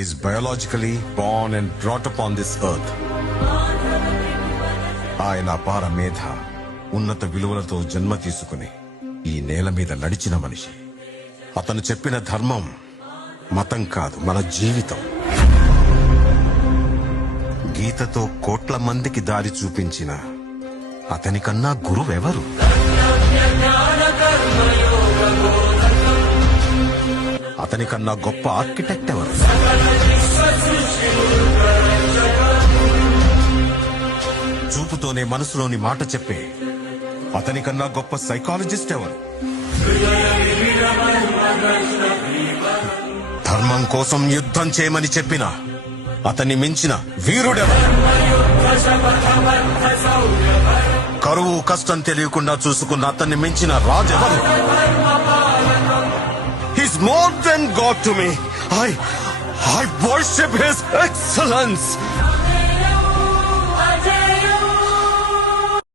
Is biologically born and brought upon this earth. ఆయన అపార మేధ, ఉన్నత విలువలతో జన్మ తీసుకుని ఈ నేల మీద నడిచిన మనిషి. అతను చెప్పిన ధర్మం మతం కాదు, మన జీవితం. గీతతో కోట్ల మందికి దారి చూపించిన అతనికన్నా గురువెవరు? అతనికన్నా గొప్ప ఆర్కిటెక్ట్ ఎవరు? చూపుతోనే మనసులోని మాట చెప్పే అతనికన్నా గొప్ప సైకాలజిస్ట్ ఎవరు? ధర్మం కోసం యుద్ధం చేయమని చెప్పిన అతన్ని మించిన వీరుడెవరు? కరువు కష్టం తెలియకుండా చూసుకున్న అతన్ని మించిన రాజెవరు? He's more than God to me. I worship His excellence.